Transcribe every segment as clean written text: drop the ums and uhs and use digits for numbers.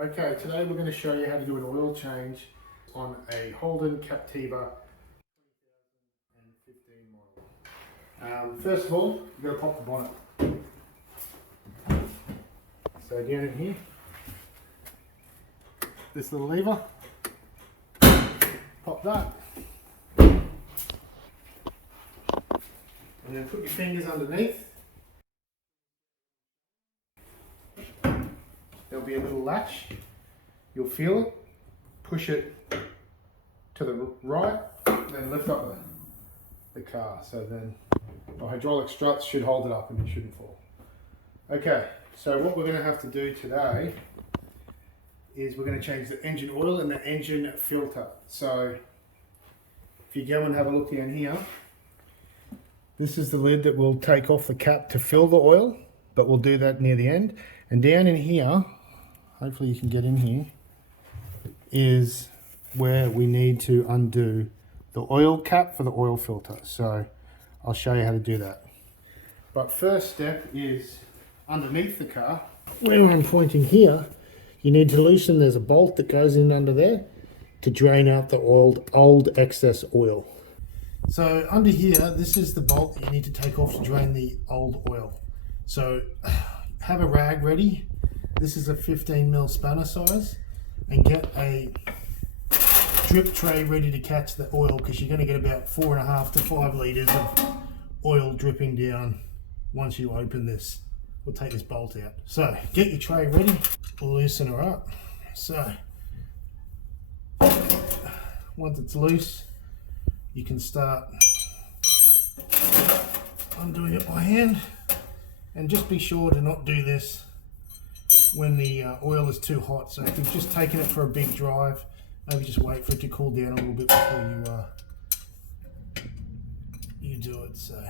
Okay, today we're going to show you how to do an oil change on a Holden Captiva 2015 model. First of all, you've got to pop the bonnet. So down in here, this little lever, pop that, and then put your fingers underneath. There'll be a little latch, you'll feel it, push it to the right, then lift up the car. So then the hydraulic struts should hold it up and it shouldn't fall. Okay, so what we're going to have to do today is we're going to change the engine oil and the engine filter. So if you go and have a look down here, this is the lid that will take off the cap to fill the oil, but we'll do that near the end. And down in here, hopefully you can get in here, is where we need to undo the oil cap for the oil filter. So I'll show you how to do that. But first step is underneath the car, where I'm pointing here, you need to loosen, there's a bolt that goes in under there to drain out the old excess oil. So under here, this is the bolt that you need to take off to drain the old oil. So have a rag ready. This is a 15mm spanner size, and get a drip tray ready to catch the oil, because you're going to get about 4.5 to 5 litres of oil dripping down once you open this. We'll take this bolt out. So get your tray ready, loosen her up. So once it's loose, you can start undoing it by hand, and just be sure to not do this when the oil is too hot. So if you've just taken it for a big drive, maybe just wait for it to cool down a little bit before you do it. So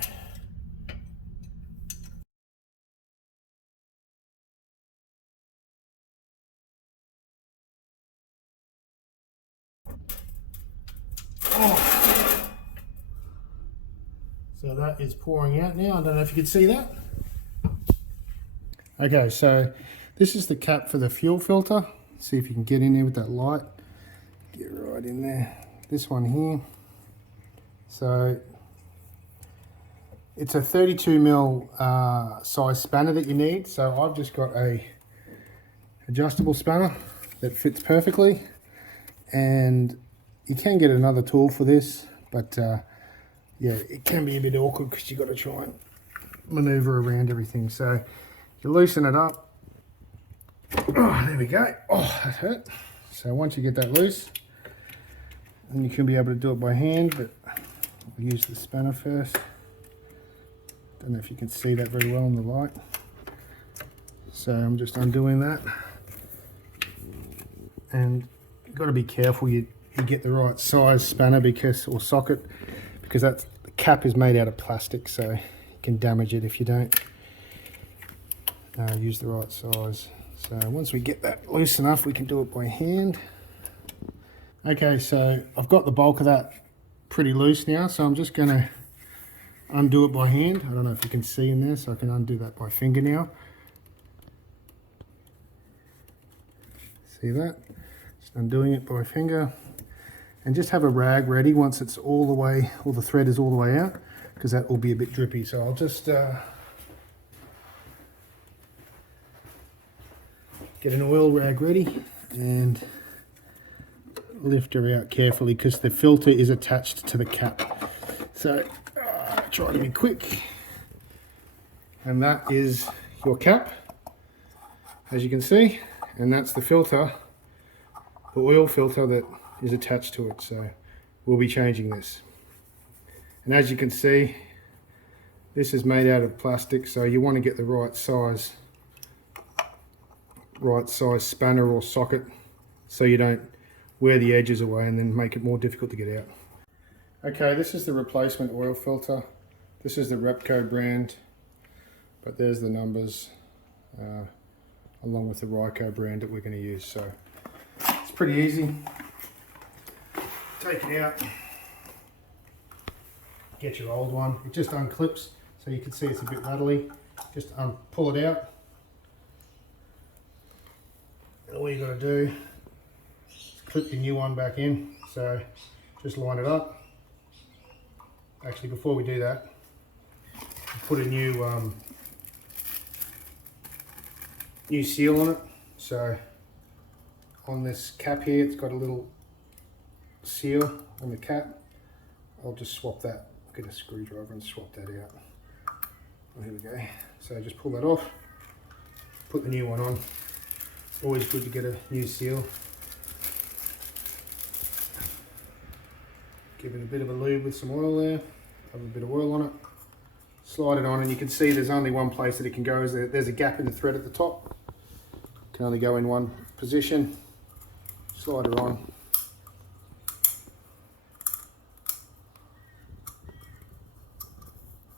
so that is pouring out now. I don't know if you can see that. Okay, so this is the cap for the fuel filter. See if you can get in there with that light. Get right in there. This one here. So it's a 32mm size spanner that you need. So I've just got a adjustable spanner that fits perfectly. And you can get another tool for this, but yeah, it can be a bit awkward because you've got to try and maneuver around everything. So you loosen it up. Oh, there we go. Oh, that hurt. So once you get that loose, then you can be able to do it by hand, but I'll use the spanner first. Don't know if you can see that very well in the light. So I'm just undoing that. And you've got to be careful you get the right size spanner or socket, because the cap is made out of plastic, so you can damage it if you don't use the right size. So once we get that loose enough, we can do it by hand. Okay, so I've got the bulk of that pretty loose now, so I'm just going to undo it by hand. I don't know if you can see in there, so I can undo that by finger now. See that? Just undoing it by finger. And just have a rag ready once it's all the thread is all the way out, because that will be a bit drippy. So I'll just get an oil rag ready and lift her out carefully, because the filter is attached to the cap. So try to be quick. And that is your cap, as you can see, and that's the filter, the oil filter that is attached to it. So we'll be changing this. And as you can see, this is made out of plastic, so you want to get the right size spanner or socket, so you don't wear the edges away and then make it more difficult to get out. Okay, this is the replacement oil filter. This is the Repco brand, but there's the numbers along with the Ryco brand that we're going to use. So it's pretty easy. Take it out, get your old one. It just unclips, so you can see it's a bit rattly. Just pull it out. all you got to do is clip your new one back in. So just line it up. Actually, before we do that, put a new seal on it. So on this cap here, it's got a little seal on the cap. I'll just swap that, get a screwdriver and swap that out. Oh, here we go. So just pull that off, put the new one on. Always good to get a new seal. Give it a bit of a lube with some oil there, have a bit of oil on it. Slide it on, and you can see there's only one place that it can go. There's a gap in the thread at the top. It can only go in one position. Slide it on.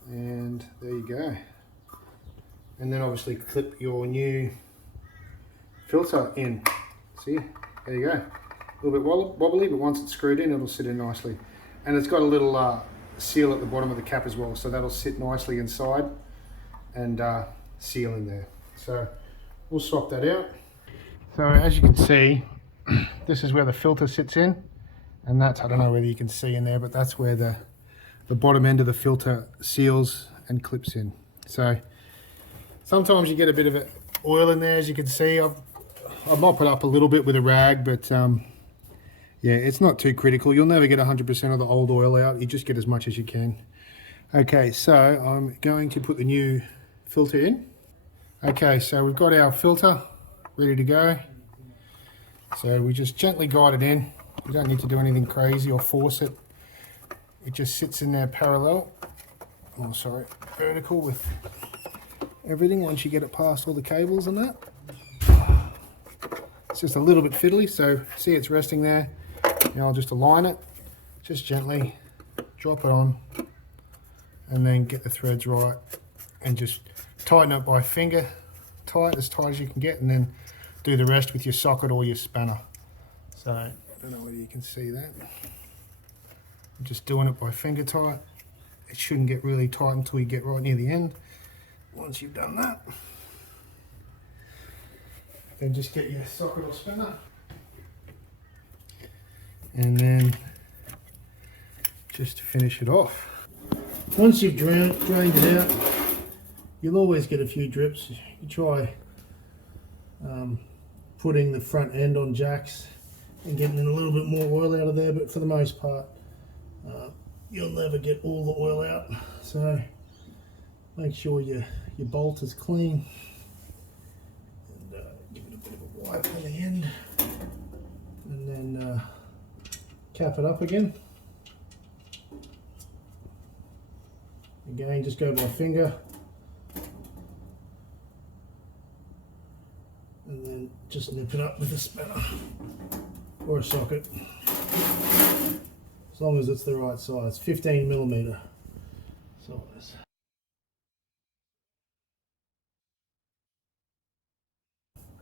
And there you go. And then obviously clip your new filter in. See, there you go. A little bit wobbly, but once it's screwed in, it'll sit in nicely. And it's got a little seal at the bottom of the cap as well, so that'll sit nicely inside and seal in there. So we'll swap that out. So as you can see, this is where the filter sits in, and that's, I don't know whether you can see in there, but that's where the bottom end of the filter seals and clips in. So sometimes you get a bit of oil in there, as you can see. I'll mop it up a little bit with a rag, but yeah, it's not too critical. You'll never get 100% of the old oil out. You just get as much as you can. Okay, so I'm going to put the new filter in. Okay, so we've got our filter ready to go. So we just gently guide it in. You don't need to do anything crazy or force it. It just sits in there parallel, oh sorry, vertical with everything once you get it past all the cables and that. It's just a little bit fiddly, so see it's resting there. Now I'll just align it, just gently drop it on, and then get the threads right and just tighten it by finger, as tight as you can get, and then do the rest with your socket or your spanner. So I don't know whether you can see that. I'm just doing it by finger tight. It shouldn't get really tight until you get right near the end. Once you've done that, then just get your socket or spanner, and then just finish it off. Once you've drained it out, you'll always get a few drips. You try putting the front end on jacks and getting a little bit more oil out of there, but for the most part, you'll never get all the oil out. So make sure your bolt is clean, and give it a bit of a wipe on the end, and then cap it up again. Again, just go by finger, and then just nip it up with a spanner or a socket, as long as it's the right size, 15mm size.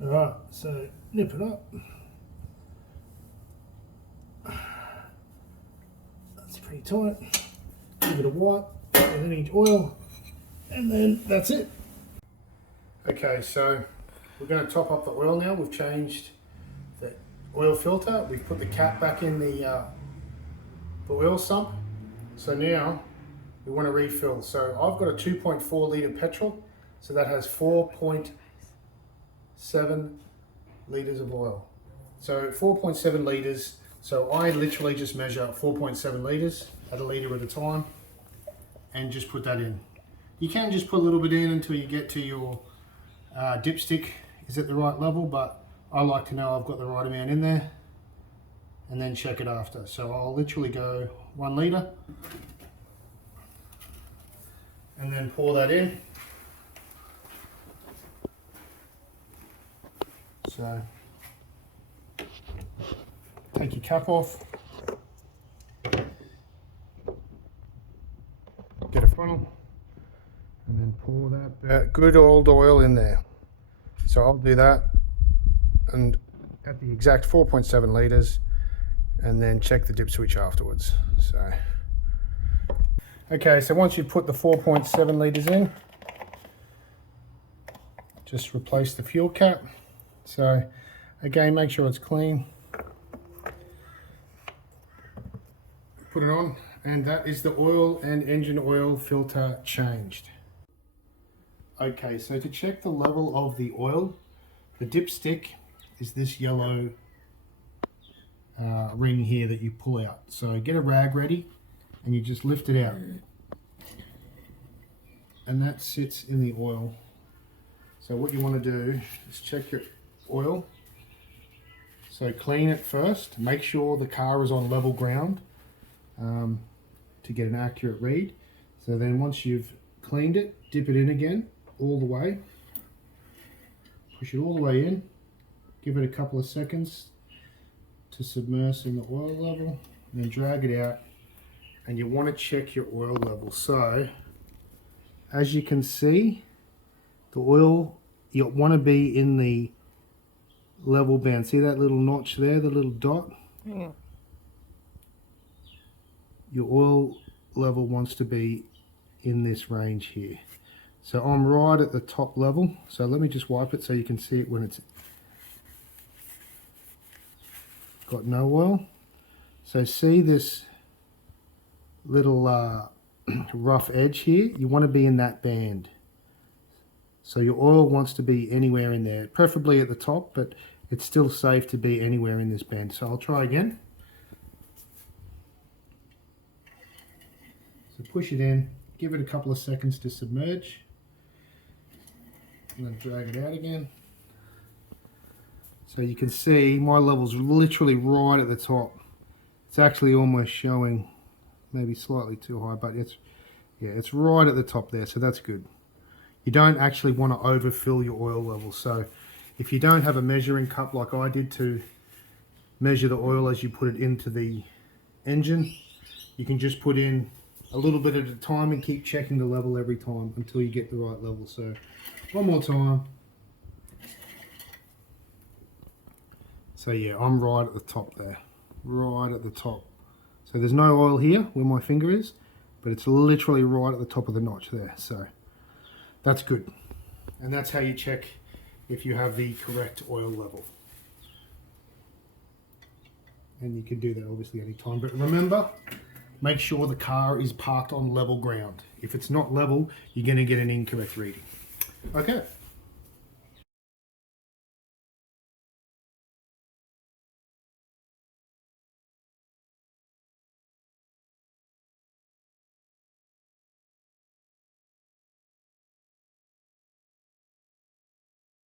Alright, so nip it up. That's pretty tight. Give it a wipe with any oil, and then that's it. Okay, so we're going to top up the oil now. We've changed the oil filter. We've put the cap back in the oil sump. So now we want to refill. So I've got a 2.4 litre petrol. So that has 4.7 litres of oil. So 4.7 litres. So I literally just measure 4.7 litres at a litre at a time and just put that in. You can just put a little bit in until you get to your dipstick is at the right level, but I like to know I've got the right amount in there and then check it after. So I'll literally go 1 litre and then pour that in. So take your cap off, get a funnel, and then pour that good old oil in there. So I'll do that, and at the exact 4.7 litres, and then check the dip switch afterwards. So okay, so once you put the 4.7 litres in, just replace the fuel cap. So Again, make sure it's clean. Put it on, and that is the oil and engine oil filter changed. Okay, so to check the level of the oil, the dipstick is this yellow ring here that you pull out. So get a rag ready and you just lift it out. And that sits in the oil. So what you want to do is check your oil. So clean it first. Make sure the car is on level ground to get an accurate read. So then once you've cleaned it, dip it in again all the way. Push it all the way in. Give it a couple of seconds to submerge in the oil level. And then drag it out. And you want to check your oil level. So as you can see, the oil, you want to be in the level band. See that little notch there, the little dot? Yeah. Your oil level wants to be in this range here. So I'm right at the top level. So let me just wipe it so you can see it when it's got no oil. So see this little rough edge here? You want to be in that band. So your oil wants to be anywhere in there, preferably at the top, but it's still safe to be anywhere in this band. So I'll try again. So push it in, give it a couple of seconds to submerge, and then drag it out again. So you can see my level's literally right at the top. It's actually almost showing maybe slightly too high, but it's right at the top there, so that's good. You don't actually want to overfill your oil level. So if you don't have a measuring cup like I did to measure the oil as you put it into the engine, you can just put in a little bit at a time and keep checking the level every time until you get the right level. So one more time. So yeah, I'm right at the top there, right at the top. So there's no oil here where my finger is, but it's literally right at the top of the notch there. So that's good. And that's how you check if you have the correct oil level. And you can do that obviously anytime. But remember, make sure the car is parked on level ground. If it's not level, you're going to get an incorrect reading. Okay.